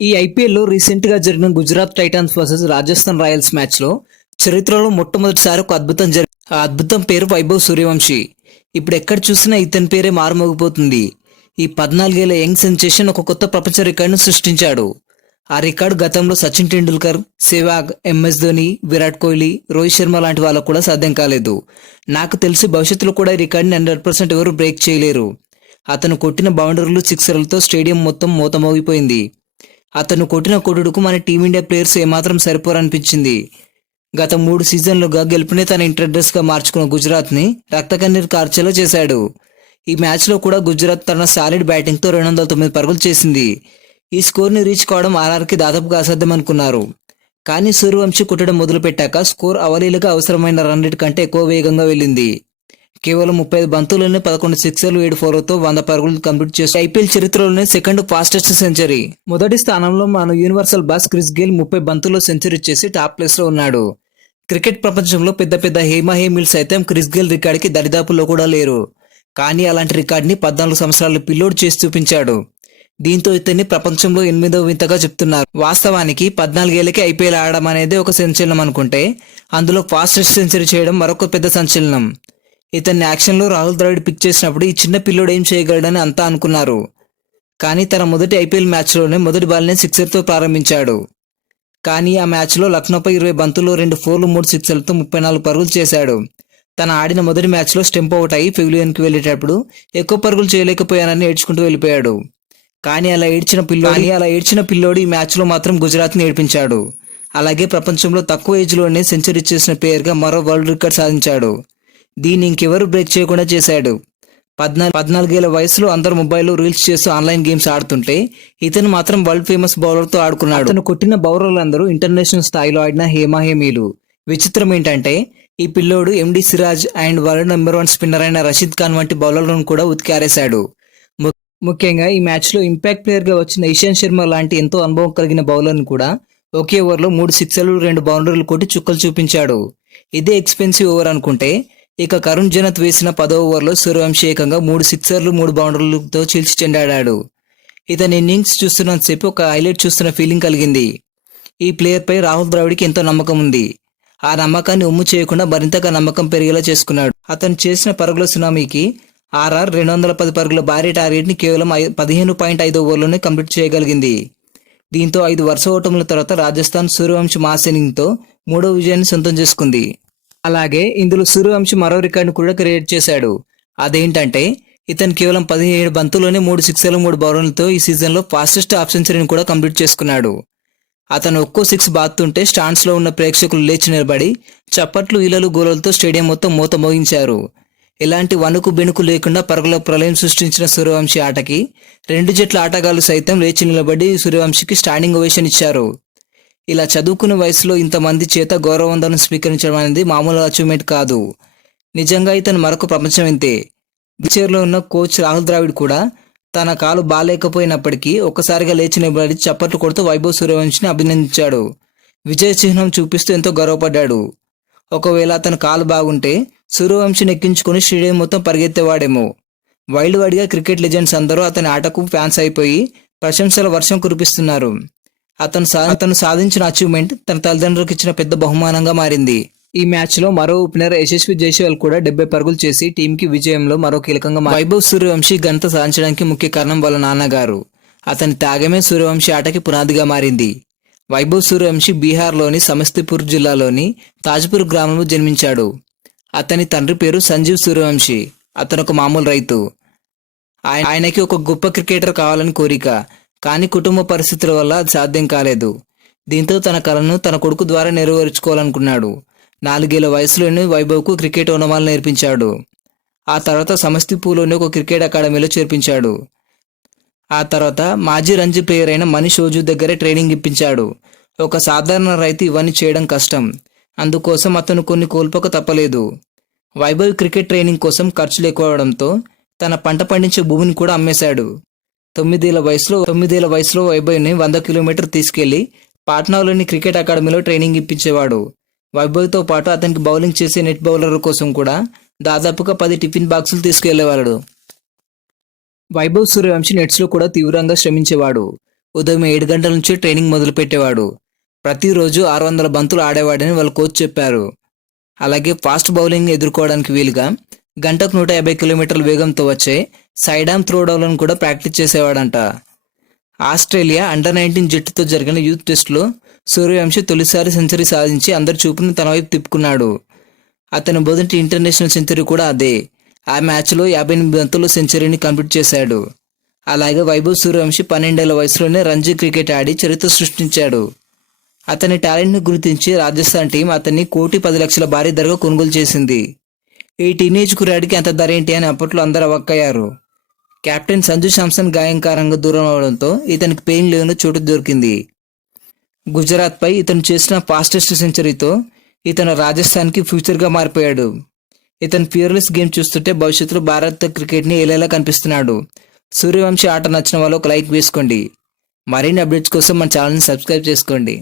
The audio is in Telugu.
ఈ ఐపీఎల్లో రీసెంట్గా జరిగిన Gujarat Titans versus Rajasthan Royals మ్యాచ్లో చరిత్రలో మొట్టమొదటిసారి ఒక అద్భుతం ఆ అద్భుతం పేరు వైభవ్ సూర్యవంశీ. ఇప్పుడు ఎక్కడ చూసినా ఇతని పేరే మారుమోగిపోతుంది. ఈ 14 ఏళ్ల యంగ్ సెన్సేషన్ ఒక కొత్త ప్రపంచ రికార్డును సృష్టించాడు. ఆ రికార్డు గతంలో సచిన్ టెండూల్కర్, సెహ్వాగ్, ఎంఎస్ ధోని, విరాట్ కోహ్లీ, రోహిత్ శర్మ లాంటి వాళ్ళకు కూడా సాధ్యం కాలేదు. నాకు తెలిసి భవిష్యత్తులో కూడా ఈ రికార్డుని 100% ఎవరు బ్రేక్ చేయలేరు. అతను కొట్టిన బౌండరీలు, సిక్సర్లతో స్టేడియం మొత్తం మోతమోగిపోయింది. అతను కొట్టిన కొట్టుడుకు మన టీమిండియా ప్లేయర్స్ ఏమాత్రం సరిపోరనిపించింది. గత 3 సీజన్లుగా గెలుపునే తన ఇంట్రెస్ట్గా మార్చుకున్న గుజరాత్ని రక్తకన్నీరు కార్చేలా చేశాడు. ఈ మ్యాచ్లో కూడా గుజరాత్ తన సాలిడ్ బ్యాటింగ్తో 209 పరుగులు చేసింది. ఈ స్కోర్ని రీచ్ కావడం ఆర్ఆర్కి దాదాపుగా అసాధ్యం అనుకున్నారు. కానీ సూర్యవంశీ కొట్టడం మొదలుపెట్టాక స్కోర్ అవలీలగా అవసరమైన రన్ రేట్ కంటే ఎక్కువ వేగంగా వెళ్ళింది. కేవలం 35 బంతుల్లోనే 11 సిక్సర్లు, 7 ఫోర్లతో 100 పరుగులు కంప్లీట్ చేసి ఐపీఎల్ చరిత్రలోనే సెకండ్ ఫాస్టెస్ట్ సెంచరీ. మొదటి స్థానంలో మన యూనివర్సల్ బాస్ క్రిస్ గేల్ 30 బంతుల్లో సెంచరీ చేసి టాప్ ప్లేస్లో ఉన్నాడు. క్రికెట్ ప్రపంచంలో పెద్ద పెద్ద హేమీలు సైతం క్రిస్ గేల్ రికార్డుకి దరిదాపుల్లో కూడా లేరు. కానీ అలాంటి రికార్డుని 14 సంవత్సరాలు పిల్లోడ్ చేసి చూపించాడు. దీంతో ఇతన్ని ప్రపంచంలో 8వ వింతగా చెప్తున్నారు. వాస్తవానికి 14 ఏళ్లకే ఐపీఎల్ ఆడడం అనేది ఒక సంచలనం అనుకుంటే, అందులో ఫాస్టెస్ట్ సెంచరీ చేయడం మరొక పెద్ద సంచలనం. ఇతన్ని యాక్షన్లో రాహుల్ ద్రావిడ్ పిక్ చేసినప్పుడు ఈ చిన్న పిల్లోడు ఏం చేయగలడని అంతా అనుకున్నారు. కానీ తన మొదటి ఐపీఎల్ మ్యాచ్లోనే మొదటి బాల్నే సిక్సర్తో ప్రారంభించాడు. కానీ ఆ మ్యాచ్లో లక్నోపై 20 బంతుల్లో 2 ఫోర్లు, 3 సిక్సర్లతో 34 పరుగులు చేశాడు. తన ఆడిన మొదటి మ్యాచ్లో స్టెంప్ అవుట్ అయి పెవిలియన్కి వెళ్ళేటప్పుడు ఎక్కువ పరుగులు చేయలేకపోయానని ఏడ్చుకుంటూ వెళ్ళిపోయాడు. కానీ అలా ఏడ్చిన పిల్లోడు ఈ మ్యాచ్లో మాత్రం గుజరాత్ని ఏడ్పించాడు. అలాగే ప్రపంచంలో తక్కువ ఏజ్లోనే సెంచరీ చేసిన ప్లేయర్గా మరో వరల్డ్ రికార్డ్ సాధించాడు. దీన్ని ఇంకెవరు బ్రేక్ చేయకుండా చేశాడు. 14 ఏళ్ల వయసులో అందరూ మొబైల్లో రీల్స్ చేస్తూ ఆన్లైన్ గేమ్స్ ఆడుతుంటే ఇతను మాత్రం వరల్డ్ ఫేమస్ బౌలర్తో ఆడుకున్నాడు. అతను కొట్టిన బౌలర్లందరూ ఇంటర్నేషనల్ స్థాయిలో ఆడిన హేమీలు. విచిత్రం ఏంటంటే ఈ పిల్లోడు MD Siraj and world number 1 spinner అయిన రషీద్ ఖాన్ వంటి బౌలర్లను కూడా ఉతికారేశాడు. ముఖ్యంగా ఈ మ్యాచ్లో ఇంపాక్ట్ ప్లేయర్గా వచ్చిన ఇషాంత్ శర్మ లాంటి ఎంతో అనుభవం కలిగిన బౌలర్ను కూడా ఒకే ఓవర్లో 3 సిక్సర్లు, 2 బౌండరీలు కొట్టి చుక్కలు చూపించాడు. ఇదే ఎక్స్పెన్సివ్ ఓవర్ అనుకుంటే, ఇక కరుణ్ జనత్ వేసిన 10వ ఓవర్లో సూర్యవంశీ ఏకంగా 3 సిక్సర్లు, 3 బౌండరీలతో చీల్చి చెండాడాడు. ఇతని ఇన్నింగ్స్ చూస్తున్నంతసేపు ఒక హైలైట్ చూస్తున్న ఫీలింగ్ కలిగింది. ఈ ప్లేయర్పై రాహుల్ ద్రావిడ్కి ఎంతో నమ్మకం ఉంది. ఆ నమ్మకాన్ని ఒమ్ము చేయకుండా మరింతగా నమ్మకం పెరిగేలా చేసుకున్నాడు. అతను చేసిన పరుగుల సునామీకి ఆర్ఆర్ 210 పరుగుల భారీ టార్గెట్ని కేవలం 15.5 ఓవర్లోనే కంప్లీట్ చేయగలిగింది. దీంతో 5 వరుస ఓటముల తర్వాత రాజస్థాన్ సూర్యవంశీ మాస్ ఇన్నింగ్తో 3వ విజయాన్ని సొంతం చేసుకుంది. అలాగే ఇందులో సూర్యవంశీ మరో రికార్డును కూడా క్రియేట్ చేశాడు. అదేంటంటే ఇతను కేవలం 17 బంతుల్లోనే 3 సిక్సర్లు, 3 బౌలర్లతో ఈ సీజన్లో ఫాస్టెస్ట్ హాఫ్ సెంచరీని కూడా కంప్లీట్ చేసుకున్నాడు. అతను ఒక్కో 6 బాదుతుంటే స్టాండ్స్లో ఉన్న ప్రేక్షకులు లేచి నిలబడి చప్పట్లు, ఈలలు, గోలలతో స్టేడియం మొత్తం మూత మోగించారు. ఎలాంటి వణుకు బెణుకు లేకుండా పరుగుల ప్రళయం సృష్టించిన సూర్యవంశీ ఆటకి 2 జట్ల ఆటగాళ్లు సైతం లేచి నిలబడి సూర్యవంశీకి స్టాండింగ్ ఓవేషన్ ఇచ్చారు. ఇలా చదువుకునే వయసులో ఇంతమంది చేత గౌరవవందనం స్వీకరించడం అనేది మామూలు అచీవ్మెంట్ కాదు. నిజంగా ఇతను మరొక ప్రపంచం ఇంతే. చైర్లో ఉన్న కోచ్ రాహుల్ ద్రావిడ్ కూడా తన కాలు బాలేకపోయినప్పటికీ ఒక్కసారిగా లేచి నిలబడి చప్పట్లు కొడుతూ వైభవ్ సూర్యవంశీని అభినందించాడు. విజయ చిహ్నం చూపిస్తూ ఎంతో గర్వపడ్డాడు. ఒకవేళ అతను కాలు బాగుంటే సూర్యవంశీని ఎక్కించుకుని స్టేడియం మొత్తం పరిగెత్తేవాడేమో. వైల్డ్ వైడ్గా క్రికెట్ లెజెండ్స్ అందరూ అతని ఆటకు ఫ్యాన్స్ అయిపోయి ప్రశంసల వర్షం కురిపిస్తున్నారు. అతను సాధించిన అచీవ్మెంట్ తన తల్లిదండ్రులకు ఇచ్చిన పెద్ద బహుమానంగా మారింది. ఈ మ్యాచ్లో మరో ఓపెనర్ యశస్వి జైస్వాల్ కూడా 70 పరుగులు చేసి టీంకి విజయంలో మరో కీలకంగా వైభవ్ సూర్యవంశీ ఘనత సాధించడానికి ముఖ్య కారణం వాళ్ళ నాన్నగారు. అతని త్యాగమే సూర్యవంశీ ఆటకి పునాదిగా మారింది. వైభవ్ సూర్యవంశీ బీహార్లోని సమస్తీపూర్ జిల్లాలోని తాజ్పూర్ గ్రామంలో జన్మించాడు. అతని తండ్రి పేరు సంజీవ్ సూర్యవంశీ. అతను ఒక మామూలు రైతు. ఆయనకి ఒక గొప్ప క్రికెటర్ కావాలని కోరిక. కానీ కుటుంబ పరిస్థితుల వల్ల అది సాధ్యం కాలేదు. దీంతో తన కలను తన కొడుకు ద్వారా నెరవేర్చుకోవాలనుకున్నాడు. 4 ఏళ్ల వయసులోనే వైభవ్కు క్రికెట్ ఓనమాలు నేర్పించాడు. ఆ తర్వాత సమస్తీపూర్లోని ఒక క్రికెట్ అకాడమీలో చేర్పించాడు. ఆ తర్వాత మాజీ రంజీ ప్లేయర్ అయిన మనీష్ ఓజు దగ్గరే ట్రైనింగ్ ఇప్పించాడు. ఒక సాధారణ రైతు ఇవన్నీ చేయడం కష్టం. అందుకోసం అతను కొన్ని కోల్పోక తప్పలేదు. వైభవ్ క్రికెట్ ట్రైనింగ్ కోసం ఖర్చులు ఎక్కువ అవడంతో తన పంట పండించే భూమిని కూడా అమ్మేశాడు. 9 ఏళ్ల వయసులో వైభవ్ని 100 కిలోమీటర్ తీసుకెళ్లి పాట్నాలోని క్రికెట్ అకాడమీలో ట్రైనింగ్ ఇప్పించేవాడు. వైభవ్తో పాటు అతనికి బౌలింగ్ చేసే నెట్ బౌలర్ కోసం కూడా దాదాపుగా 10 టిఫిన్ బాక్సులు తీసుకెళ్లేవాడు. వైభవ్ సూర్యవంశీ నెట్స్లో కూడా తీవ్రంగా శ్రమించేవాడు. ఉదయం 7 గంటల నుంచి ట్రైనింగ్ మొదలుపెట్టేవాడు. ప్రతిరోజు 600 బంతులు ఆడేవాడని వాళ్ళ కోచ్ చెప్పారు. అలాగే ఫాస్ట్ బౌలింగ్ ఎదుర్కోవడానికి వీలుగా గంటకు 150 కిలోమీటర్ల వేగంతో వచ్చే సైడ్ ఆర్మ్ త్రోడౌన్లను కూడా ప్రాక్టీస్ చేసేవాడంట. ఆస్ట్రేలియా అండర్-19 జట్టుతో జరిగిన యూత్ టెస్టులో సూర్యవంశీ తొలిసారి సెంచరీ సాధించి అందరి చూపుని తన వైపు తిప్పుకున్నాడు. అతని మొదటి ఇంటర్నేషనల్ సెంచరీ కూడా అదే. ఆ మ్యాచ్లో 58 బంతుల్లో సెంచరీని కంప్లీట్ చేశాడు. అలాగే వైభవ్ సూర్యవంశీ 12 ఏళ్ల వయసులోనే రంజీ క్రికెట్ ఆడి చరిత్ర సృష్టించాడు. అతని టాలెంట్ని గుర్తించి రాజస్థాన్ టీం అతన్ని 1,10,00,000 భారీ ధరగా కొనుగోలు చేసింది. ఈ టీనేజ్ కుర్రాడికి అంత ధర ఏంటి అని అప్పట్లో అందరూ అవాక్కయ్యారు. కెప్టెన్ సంజు శాంసన్ గాయం కారణంగా దూరం అవడంతో ఇతనికి ప్లేయింగ్ లెవెన్లో చోటు దొరికింది. గుజరాత్పై ఇతను చేసిన ఫాస్టెస్ట్ సెంచరీతో ఇతను రాజస్థాన్కి ఫ్యూచర్గా మారిపోయాడు. ఇతను ఫియర్లెస్ గేమ్ చూస్తుంటే భవిష్యత్తులో భారత క్రికెట్ని ఏలేలా కనిపిస్తున్నాడు. సూర్యవంశీ ఆట నచ్చిన వాళ్ళు ఒక లైక్ వేసుకోండి. మరిన్ని అప్డేట్స్ కోసం మన ఛానల్ని సబ్స్క్రైబ్ చేసుకోండి.